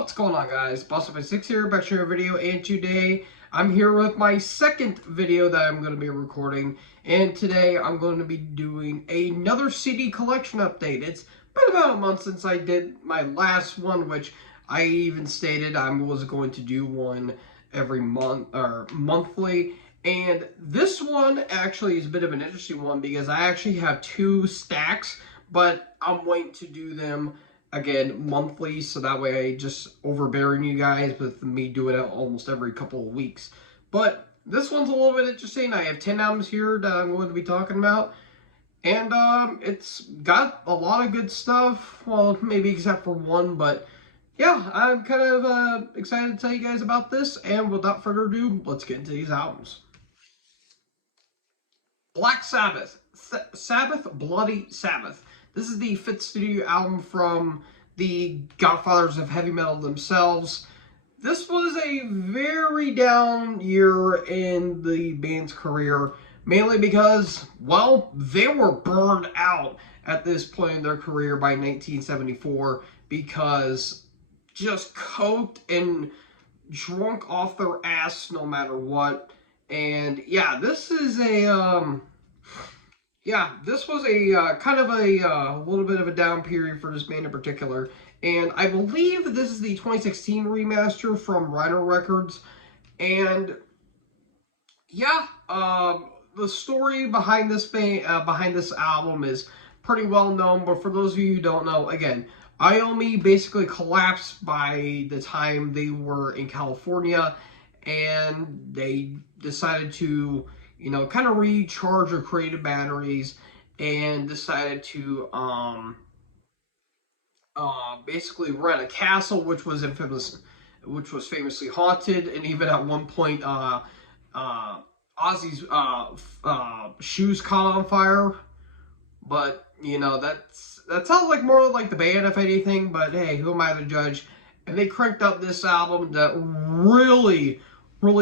What's going on, guys? Boss6 here, back to your video, and today I'm here with my second video that I'm going to be recording, and today I'm going to be doing another CD collection update. It's been about a month since I did my last one, which I even stated I was going to do one every month, or monthly, and this one actually is a bit of an interesting one because I actually have two stacks, but I'm waiting to do them again monthly, so that way I just overbearing you guys with me doing it almost every couple of weeks. But this one's a little bit interesting. I have 10 albums here that I'm going to be talking about, and it's got a lot of good stuff, well, maybe except for one, but yeah, I'm kind of excited to tell you guys about this, and without further ado, let's get into these albums. Black Sabbath, Sabbath, Bloody Sabbath. This is the fifth studio album from the godfathers of heavy metal themselves. This was a very down year in the band's career, mainly because, well, they were burned out at this point in their career by 1974 because just coked and drunk off their ass no matter what. And yeah, this is a this was a kind of a little bit of a down period for this band in particular. And I believe this is the 2016 remaster from Rhino Records. And yeah, the story behind this band, behind this album is pretty well known. But for those of you who don't know, again, Iommi basically collapsed by the time they were in California, and they decided to, you know, kind of recharge their creative batteries and decided to basically rent a castle, which was famously haunted, and even at one point Ozzy's shoes caught on fire. But you know, that sounds like more like the band, if anything. But hey, who am I to judge? And they cranked out this album that really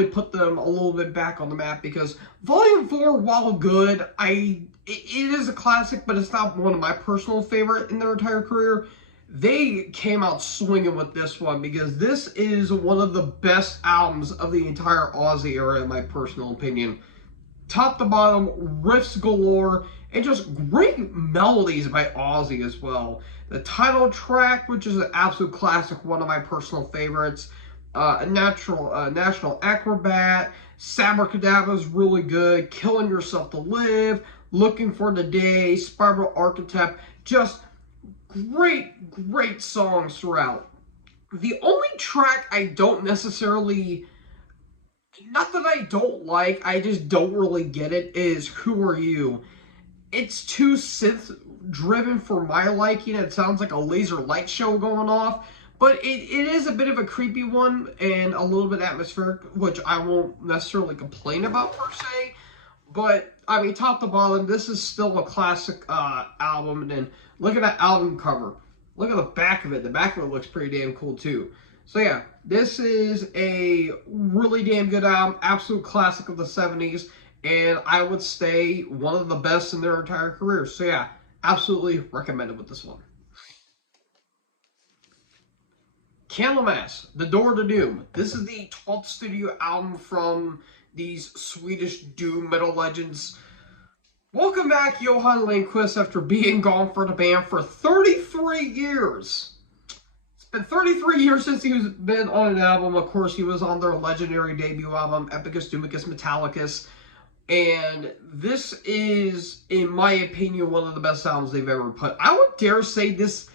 put them a little bit back on the map, because Volume 4, while good, it is a classic, but it's not one of my personal favorite in their entire career. They came out swinging with this one, because this is one of the best albums of the entire Ozzy era, in my personal opinion. Top to bottom, riffs galore, and just great melodies by Ozzy as well. The title track, which is an absolute classic, one of my personal favorites. National Acrobat, Sabracadabra is really good. Killing Yourself to Live, Looking for the Day, Spiral Architect, just great songs throughout. The only track I don't necessarily, not that I don't like, I just don't really get it, is Who Are You? It's too synth driven for my liking. It sounds like a laser light show going off. But it is a bit of a creepy one and a little bit atmospheric, which I won't necessarily complain about per se. But, I mean, top to bottom, this is still a classic album. And look at that album cover. Look at the back of it. The back of it looks pretty damn cool, too. So, yeah, this is a really damn good album. Absolute classic of the 70s. And I would say one of the best in their entire career. So, yeah, absolutely recommended with this one. Candlemass, The Door to Doom. This is the 12th studio album from these Swedish doom metal legends. Welcome back, Johan Lundqvist, after being gone for the band for 33 years. It's been 33 years since he's been on an album. Of course, he was on their legendary debut album, Epicus Doomicus Metallicus. And this is, in my opinion, one of the best albums they've ever put. I would dare say this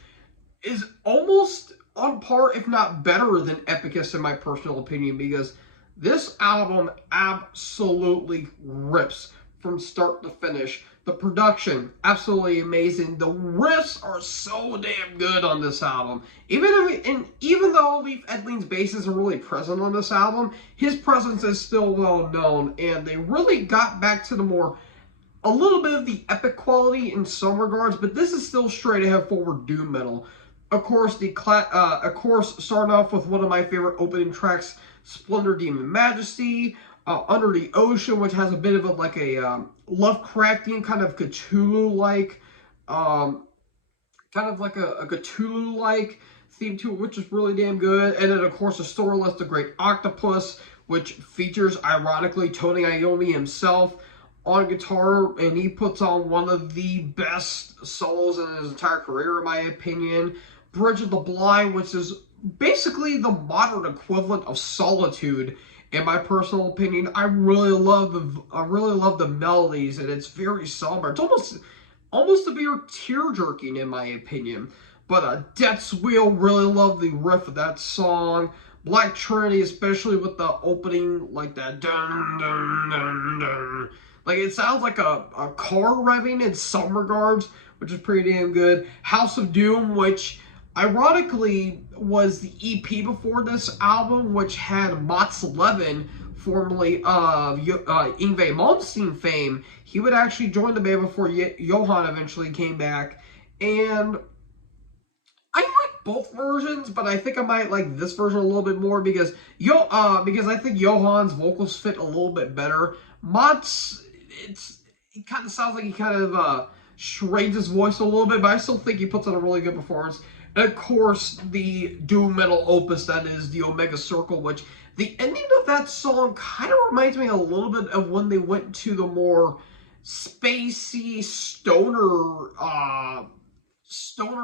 is almost on par, if not better than Epicus, in my personal opinion, because this album absolutely rips from start to finish. The production, absolutely amazing. The riffs are so damn good on this album. Even though Leif Edling's bass isn't really present on this album, his presence is still well known, and they really got back to a little bit of the epic quality in some regards, but this is still straight ahead forward doom metal. Of course, starting off with one of my favorite opening tracks, Splendor Demon Majesty, Under the Ocean, which has a bit of a Lovecraftian kind of Cthulhu-like, kind of like a Cthulhu-like theme to it, which is really damn good. And then, of course, the Story The Great Octopus, which features, ironically, Tony Iommi himself on guitar, and he puts on one of the best solos in his entire career, in my opinion. Bridge of the Blind, which is basically the modern equivalent of Solitude, in my personal opinion. I really love the melodies, and it's very somber. It's almost a bit tear-jerking, in my opinion. But Death's Wheel, really love the riff of that song. Black Trinity, especially with the opening, like that dun dun dun dun. Like, it sounds like a car revving in some regards, which is pretty damn good. House of Doom, which ironically was the EP before this album, which had Mats Levin, formerly of Yngwie Malmsteen fame. He would actually join the band before Johan eventually came back. And I like both versions, but I think I might like this version a little bit more because I think Johan's vocals fit a little bit better. Mats, it kind of sounds like he kind of shreds his voice a little bit, but I still think he puts on a really good performance. And of course, the doom metal opus that is the Omega Circle, which the ending of that song kind of reminds me a little bit of when they went to the more spacey stoner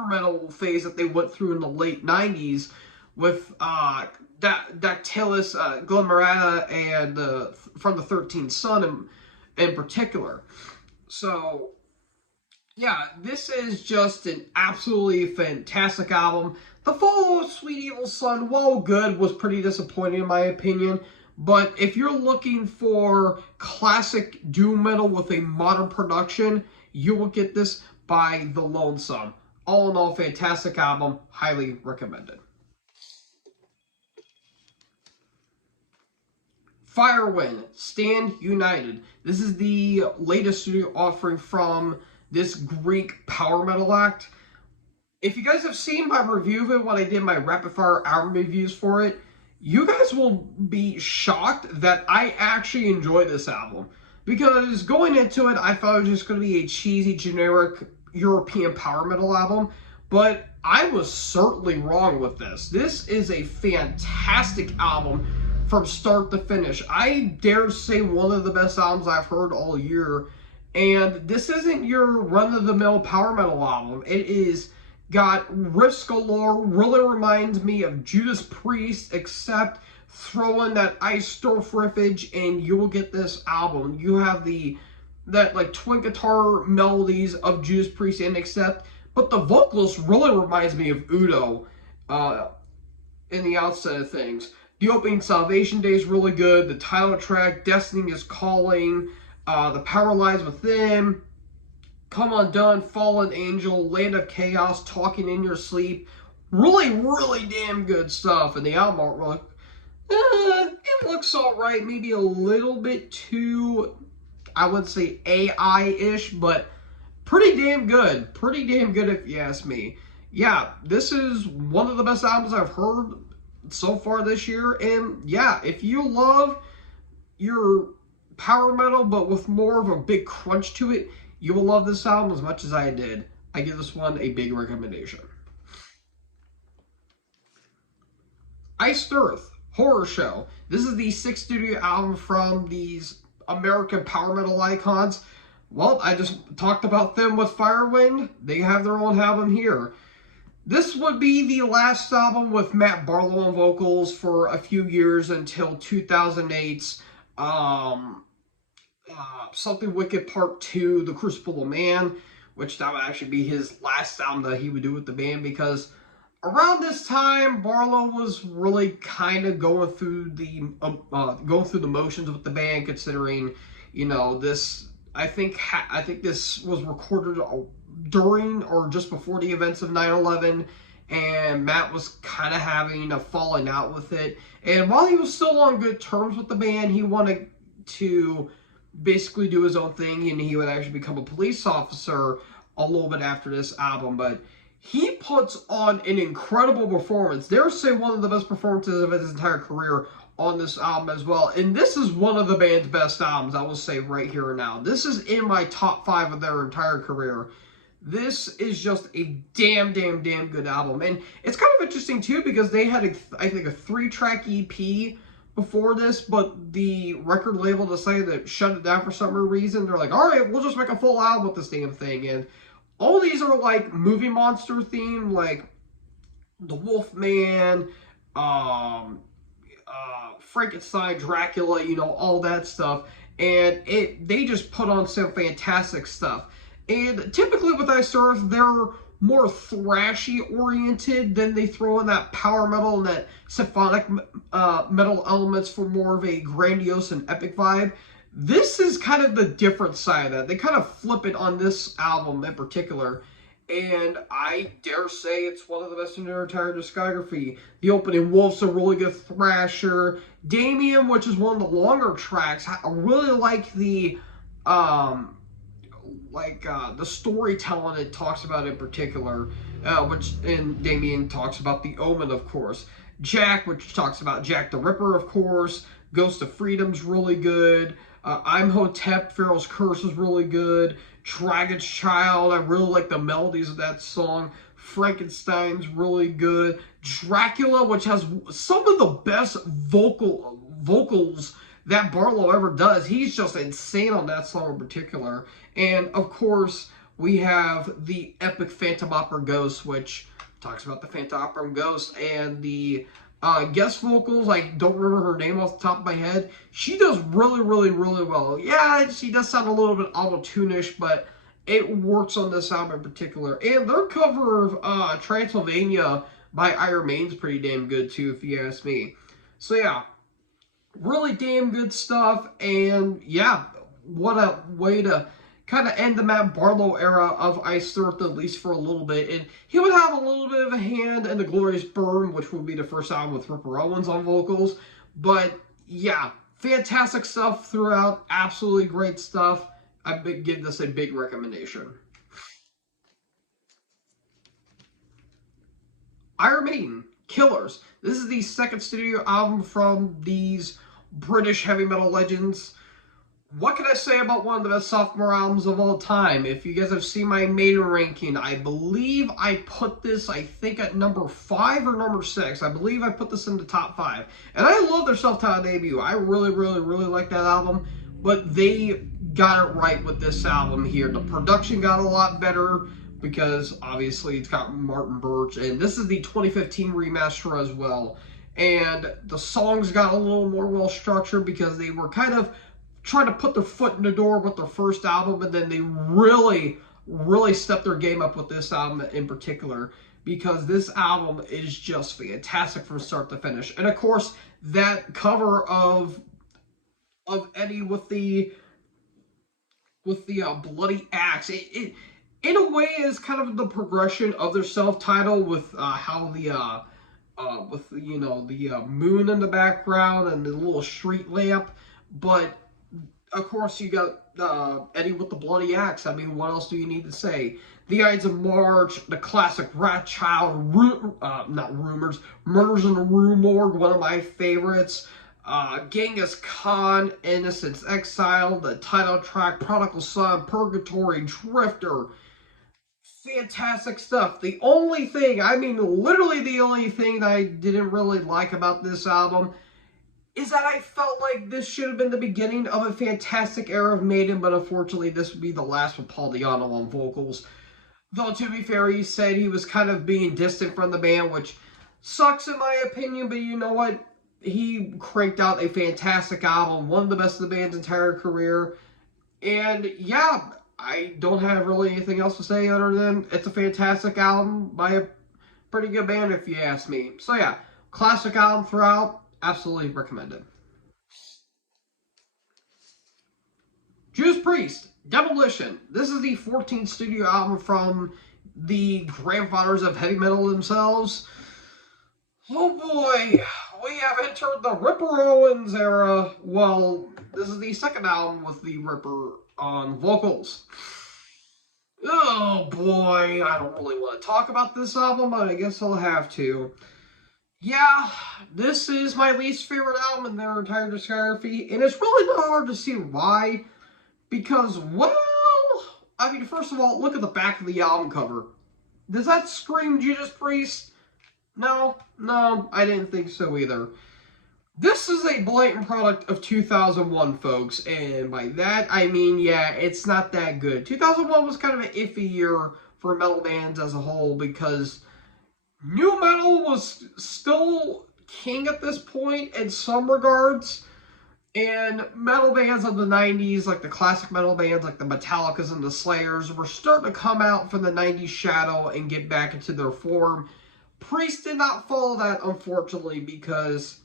metal phase that they went through in the late 90s with Dactylus, Glenn Murata, and from the 13th Sun in particular. So, yeah, this is just an absolutely fantastic album. The follow of Sweet Evil Son, while good, was pretty disappointing in my opinion. But if you're looking for classic doom metal with a modern production, you will get this by The Lonesome. All in all, fantastic album. Highly recommended. Firewind, Stand United. This is the latest studio offering from this Greek power metal act. If you guys have seen my review of it when I did my rapid fire album reviews for it, you guys will be shocked that I actually enjoy this album. Because going into it, I thought it was just going to be a cheesy, generic European power metal album. But I was certainly wrong with this. This is a fantastic album from start to finish. I dare say one of the best albums I've heard all year. And this isn't your run-of-the-mill power metal album. It is got riffs galore, really reminds me of Judas Priest, except throw in that Ice Dwarf riffage and you will get this album. You have that like twin guitar melodies of Judas Priest and except, but the vocalist really reminds me of Udo in the outset of things. The opening Salvation Day is really good. The title track, Destiny is Calling, The Power Lies Within, Come Undone, Fallen Angel, Land of Chaos, Talking in Your Sleep. Really, really damn good stuff. And the album artwork, it looks alright. Maybe a little bit too, I wouldn't say AI-ish, but pretty damn good. Pretty damn good if you ask me. Yeah, this is one of the best albums I've heard so far this year. And yeah, if you love your power metal, but with more of a big crunch to it, you will love this album as much as I did. I give this one a big recommendation. Iced Earth, Horror Show. This is the 6th studio album from these American power metal icons. Well, I just talked about them with Firewind. They have their own album here. This would be the last album with Matt Barlow on vocals for a few years until 2008's Something Wicked Part 2, The Crucible of Man, which that would actually be his last album that he would do with the band, because around this time, Barlow was really kind of going through the motions with the band, considering, you know, this, I think this was recorded during or just before the events of 9/11, and Matt was kind of having a falling out with it. And while he was still on good terms with the band, he wanted to basically do his own thing, and he would actually become a police officer a little bit after this album. But he puts on an incredible performance. Dare say one of the best performances of his entire career on this album as well. And this is one of the band's best albums, I will say right here and now. This is in my top 5 of their entire career. This is just a damn good album. And it's kind of interesting too because they had, I think, a 3-track EP before this, but the record label decided to shut it down for some reason. They're like, all right, we'll just make a full album with this damn thing. And all these are like movie monster themed, like the Wolfman, Frankenstein, Dracula, you know, all that stuff. And they just put on some fantastic stuff. And typically with Iced-Earth, they're more thrashy oriented, then they throw in that power metal and that symphonic metal elements for more of a grandiose and epic vibe. This is kind of the different side of that. They kind of flip it on this album in particular. And I dare say it's one of the best in their entire discography. The opening Wolf's a really good thrasher. Damien, which is one of the longer tracks, I really like the storytelling it talks about in particular, and Damien talks about The Omen, of course. Jack, which talks about Jack the Ripper, of course. Ghost of Freedom's really good. I'm Hotep, Pharaoh's Curse is really good. Dragon's Child, I really like the melodies of that song. Frankenstein's really good. Dracula, which has some of the best vocals that Barlow ever does. He's just insane on that song in particular. And of course, we have the epic Phantom Opera Ghost, which talks about the Phantom Opera Ghost, and the guest vocals, I don't remember her name off the top of my head. She does really well. Yeah, she does sound a little bit auto-tune-ish, but it works on this album in particular. And their cover of Transylvania by Iron Maiden's pretty damn good too, if you ask me. So yeah, really damn good stuff. And yeah, what a way to kind of end the Matt Barlow era of Iced-Earth, at least for a little bit. And he would have a little bit of a hand in the Glorious Burn, which would be the first album with Ripper Owens on vocals. But yeah, fantastic stuff throughout. Absolutely great stuff. I give this a big recommendation. Iron Maiden, Killers. This is the second studio album from these British heavy metal legends. What can I say about one of the best sophomore albums of all time? If you guys have seen my Maiden ranking, I believe I put this, I think, at number 5 or number 6. I believe I put this in the top 5. And I love their self-titled debut. I really like that album. But they got it right with this album here. The production got a lot better because, obviously, it's got Martin Birch. And this is the 2015 remaster as well. And the songs got a little more well-structured because they were kind of trying to put their foot in the door with their first album, and then they really stepped their game up with this album in particular, because this album is just fantastic from start to finish. And of course, that cover of Eddie with the bloody axe, it in a way is kind of the progression of their self-titled with how the moon in the background and the little street lamp, but of course, you got Eddie with the bloody axe. I mean, what else do you need to say? The Ides of March, the classic Rat Child, not Rumors, Murders in the Rue Morgue, one of my favorites. Genghis Khan, Innocence Exile, the title track, Prodigal Son, Purgatory, Drifter. Fantastic stuff. The only thing, I mean, literally the only thing that I didn't really like about this album is that I felt like this should have been the beginning of a fantastic era of Maiden, but unfortunately this would be the last with Paul Di'Anno on vocals. Though, to be fair, he said he was kind of being distant from the band, which sucks in my opinion, but you know what? He cranked out a fantastic album, one of the best of the band's entire career, and yeah, I don't have really anything else to say other than it's a fantastic album by a pretty good band, if you ask me. So yeah, classic album throughout. Absolutely recommended. Judas Priest, Demolition. This is the 14th studio album from the grandfathers of heavy metal themselves. Oh boy, we have entered the Ripper Owens era. Well, this is the second album with the Ripper on vocals. Oh boy, I don't really want to talk about this album, but I guess I'll have to. Yeah, this is my least favorite album in their entire discography, and it's really not hard to see why, because, well, I mean, first of all, look at the back of the album cover. Does that scream Judas Priest? No, I didn't think so either. This is a blatant product of 2001, folks, and by that I mean, yeah, it's not that good. 2001 was kind of an iffy year for metal bands as a whole because nu metal was still king at this point in some regards, and metal bands of the 90s, like the classic metal bands like the Metallicas and the Slayers, were starting to come out from the 90s shadow and get back into their form. Priest did not follow that, unfortunately, because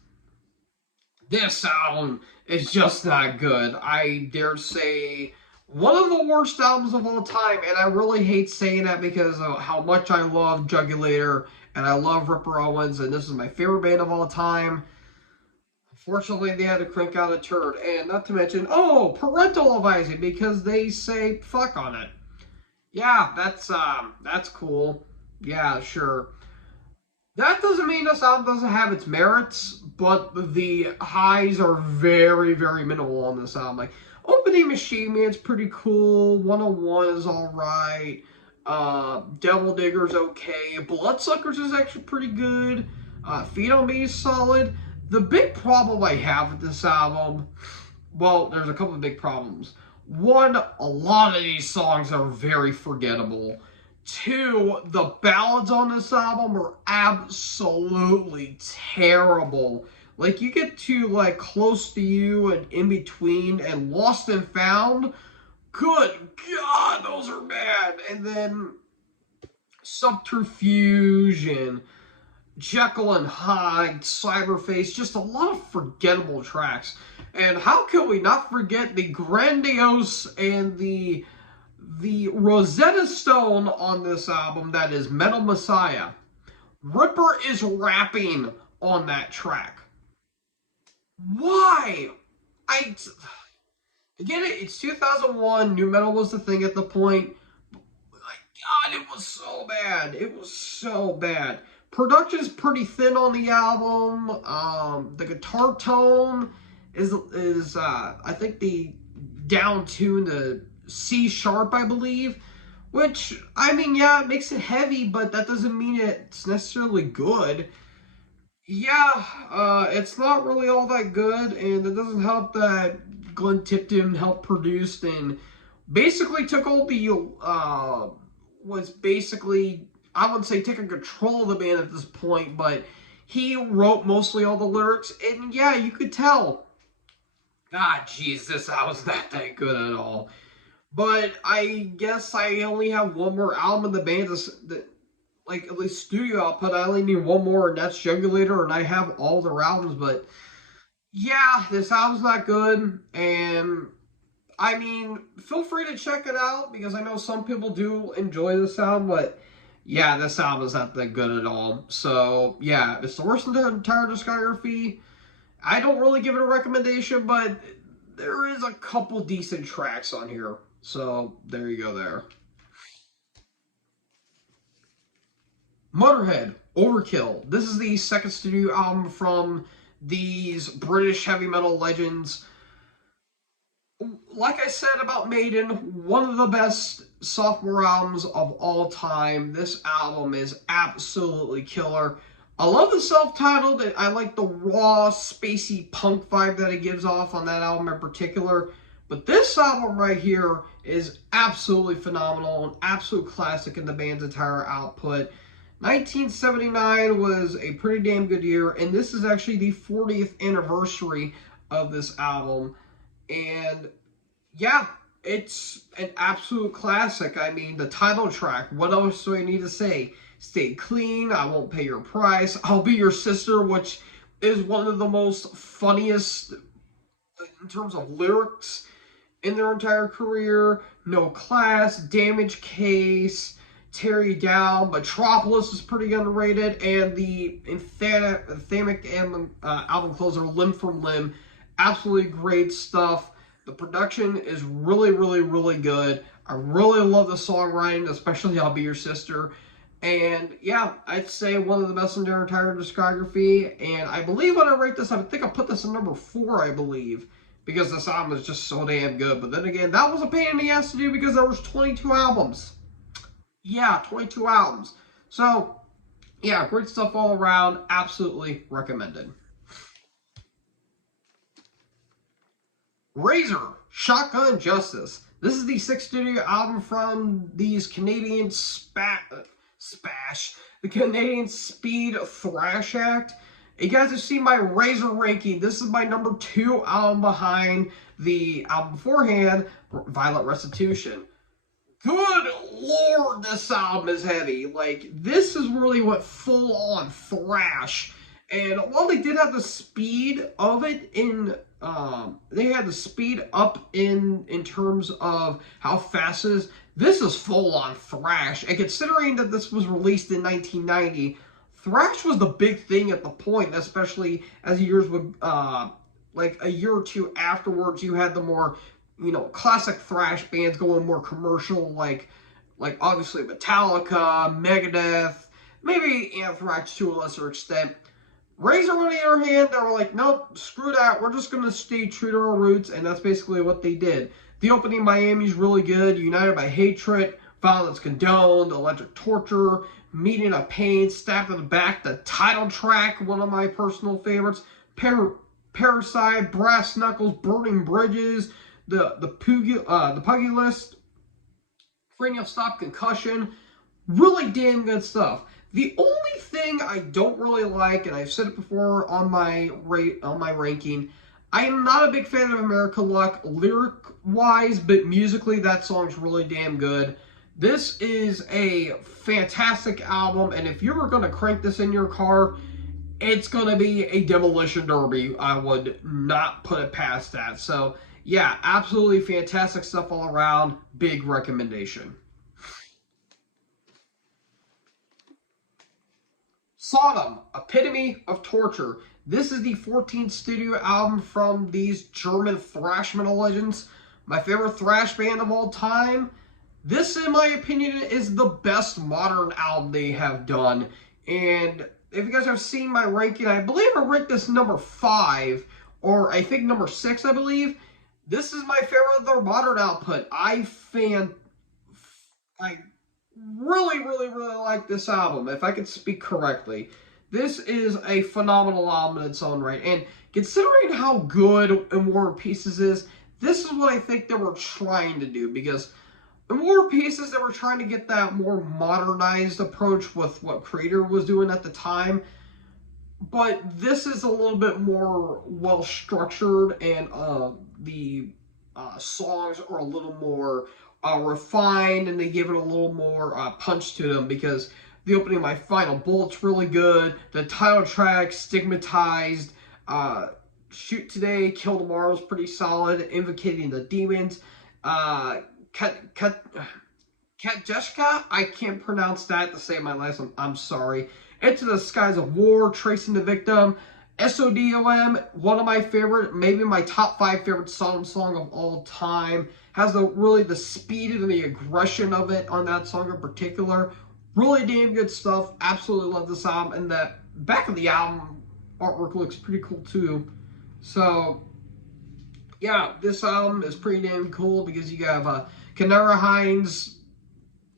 this album is just not good. I dare say one of the worst albums of all time, and I really hate saying that because of how much I love Jugulator and I love Ripper Owens, and this is my favorite band of all time. Unfortunately, they had to crank out a turd, and not to mention, parental advising because they say fuck on it. Yeah, that's cool. Yeah, sure. That doesn't mean this album doesn't have its merits, but the highs are very, very minimal on this album. Like, Opening Machine Man's pretty cool. 101 is alright. Devil Digger's okay. Bloodsuckers is actually pretty good. Feed on Me is solid. The big problem I have with this album, well, there's a couple of big problems. One, a lot of these songs are very forgettable. Two, the ballads on this album are absolutely terrible. Like, you get to, like, Close to You and In Between and Lost and Found. Good God, those are bad. And then Subterfuge and Jekyll and Hyde, Cyberface, just a lot of forgettable tracks. And how can we not forget the grandiose and the Rosetta Stone on this album, that is Metal Messiah. Ripper is rapping on that track. Why? I get it, it's 2001, nu metal was the thing at the point. My God, it was so bad. It was so bad. Production's pretty thin on the album. The guitar tone is I think the down tune to C sharp, I believe, which, I mean, yeah, it makes it heavy, but that doesn't mean it's necessarily good. Yeah, it's not really all that good, and it doesn't help that Glenn Tipton helped produce and basically took all the, was basically, I wouldn't say taking control of the band at this point, but he wrote mostly all the lyrics, and yeah, you could tell. Ah, jeez, this album's not that good at all. But I guess I only have one more album in the band, like, at least studio output. I only need one more, and that's Jugulator, and I have all their albums. But yeah, this album's not good, and I mean, feel free to check it out because I know some people do enjoy this album, but yeah, this album is not that good at all. So yeah, it's the worst in the entire discography. I don't really give it a recommendation, but there is a couple decent tracks on here. So there you go there. Motorhead, Overkill. This is the second studio album from these British heavy metal legends. Like I said about Maiden, one of the best sophomore albums of all time. This album is absolutely killer. I love the self-titled. I like the raw, spacey punk vibe that it gives off on that album in particular. But this album right here is absolutely phenomenal, an absolute classic in the band's entire output. 1979 was a pretty damn good year, and this is actually the 40th anniversary of this album. And yeah, it's an absolute classic. I mean, the title track, what else do I need to say? Stay Clean, I Won't Pay Your Price, I'll Be Your Sister, which is one of the most funniest in terms of lyrics in their entire career. No Class, Damage Case, Tear You Down, Metropolis is pretty underrated, and the anthemic album closer, Limb from Limb, absolutely great stuff. The production is really, really, really good. I really love the songwriting, especially I'll Be Your Sister. And yeah, I'd say one of the best in their entire discography. And I believe when I rate this, I think I put this in number 4, I believe. because this album is just so damn good. But then again, that was a pain in the ass to do because there was 22 albums. Yeah, 22 albums. So, yeah, great stuff all around. Absolutely recommended. Razor, Shotgun Justice. This is the sixth studio album from these Canadian the Canadian Speed Thrash Act. You guys have seen my Razor ranking. This is my number 2 album behind the album beforehand, Violent Restitution. Good lord, this album is heavy. Like, this is really what full-on thrash. And while they did have the speed of it in, they had the speed up in terms of how fast it is, this is full-on thrash. And considering that this was released in 1990, thrash was the big thing at the point, especially as years would, like a year or two afterwards, you had the more, you know, classic thrash bands going more commercial, like obviously Metallica, Megadeth, maybe Anthrax to a lesser extent. Razor, on the other hand, they were like, nope, screw that, we're just going to stay true to our roots, and that's basically what they did. The opening Miami's really good, United by Hatred, Violence Condoned, Electric Torture, Meeting of Pain, Stabbed in the Back, the title track, one of my personal favorites, Parasite, Brass Knuckles, Burning Bridges, the Pugilist, Cranial Stop, Concussion, really damn good stuff. The only thing I don't really like, and I've said it before on my ranking, I am not a big fan of America Luck lyric-wise, but musically that song's really damn good. This is a fantastic album, and if you were going to crank this in your car, it's going to be a Demolition Derby. I would not put it past that. So, yeah, absolutely fantastic stuff all around. Big recommendation. Sodom, Epitome of Torture. This is the 14th studio album from these German thrash metal legends. My favorite thrash band of all time. This, in my opinion, is the best modern album they have done. And if you guys have seen my ranking, I believe I ranked this number 5, or I think number 6, I believe. This is my favorite of their modern output. I really, really, really like this album, if I could speak correctly. This is a phenomenal album in its own right. And considering how good In War and Pieces is, this is what I think they were trying to do. Because In War and Pieces, they were trying to get that more modernized approach with what Creator was doing at the time. But this is a little bit more well-structured, and the songs are a little more refined, and they give it a little more punch to them, because the opening of My Final Bullet's really good. The title track, Stigmatized, Shoot Today, Kill Tomorrow is pretty solid. Invocating the Demons, Katjeshka, I can't pronounce that to say my last name, I'm sorry. Into the Skies of War, Tracing the Victim, SODOM, one of my favorite, maybe my top 5 favorite Sodom song of all time. Has really the speed and the aggression of it on that song in particular. Really damn good stuff. Absolutely love this album. And the back of the album artwork looks pretty cool too. So, yeah, this album is pretty damn cool because you have Kanara Hines,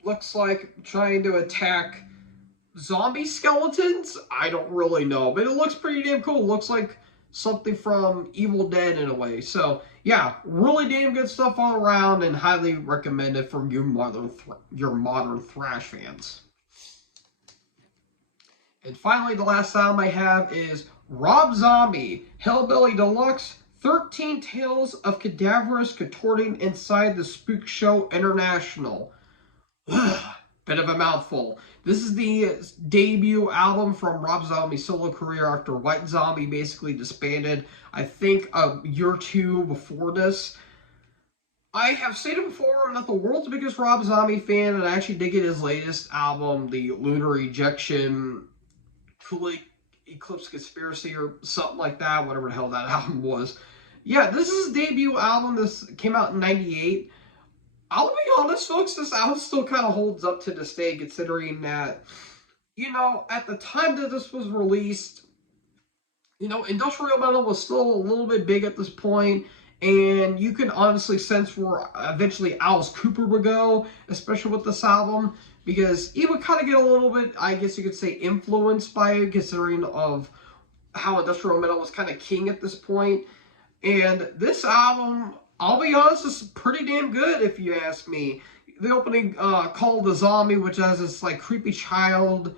looks like trying to attack zombie skeletons? I don't really know, but it looks pretty damn cool. It looks like something from Evil Dead in a way. So, yeah, really damn good stuff all around, and highly recommended for your modern thrash fans. And finally, the last album I have is Rob Zombie, Hellbilly Deluxe, 13 Tales of Cadaverous Contorting Inside the Spook Show International. Bit of a mouthful. This is the debut album from Rob Zombie's solo career after White Zombie basically disbanded, I think, a year or two before this. I have stated before, I'm not the world's biggest Rob Zombie fan, and I actually did get his latest album, the Lunar Ejection, Eclipse Conspiracy, or something like that, whatever the hell that album was. Yeah, this is his debut album. This came out in 98. I'll be honest, folks, this album still kind of holds up to this day, considering that, you know, at the time that this was released, you know, industrial metal was still a little bit big at this point, And you can honestly sense where eventually Alice Cooper would go, especially with this album, because he would kind of get a little bit, I guess you could say, influenced by it, considering of how industrial metal was kind of king at this point. And this album, I'll be honest, is pretty damn good if you ask me. The opening called The Zombie, which has this like creepy child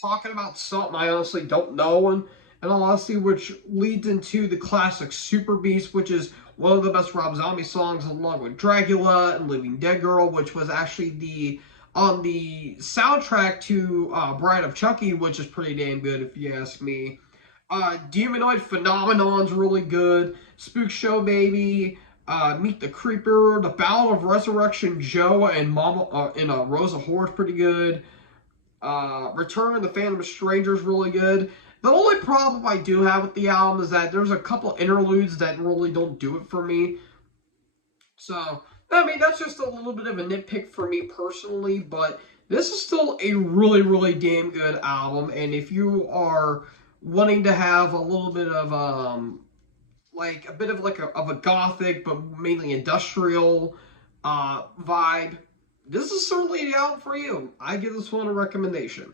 talking about something I honestly don't know, and all honesty, which leads into the classic Super Beast, which is one of the best Rob Zombie songs, along with Dracula and Living Dead Girl, which was actually on the soundtrack to Bride of Chucky, which is pretty damn good if you ask me. Demonoid Phenomenon's really good. Spook Show Baby, Meet the Creeper, The Ballad of Resurrection Joe and Mama Rosa Horror's pretty good. Return of the Phantom Stranger's really good. The only problem I do have with the album is that there's a couple interludes that really don't do it for me. So, I mean, that's just a little bit of a nitpick for me personally, but this is still a really, really damn good album. And if you are wanting to have a little bit of like a bit of like a gothic but mainly industrial vibe, this is certainly the album for you. I give this one a recommendation.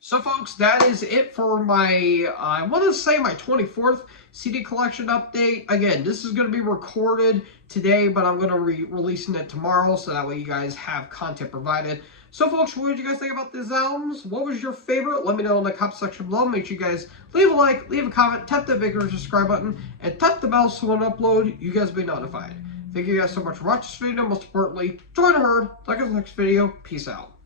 So folks, that is it for my, I want to say my 24th CD collection update. Again, this is going to be recorded today, but I'm going to be releasing it tomorrow, so that way you guys have content provided. So folks, what did you guys think about these albums? What was your favorite? Let me know in the comment section below. Make sure you guys leave a like, leave a comment, tap the big subscribe button, and tap the bell so when I upload, you guys will be notified. Thank you guys so much for watching this video. Most importantly, join the herd. Like us next video. Peace out.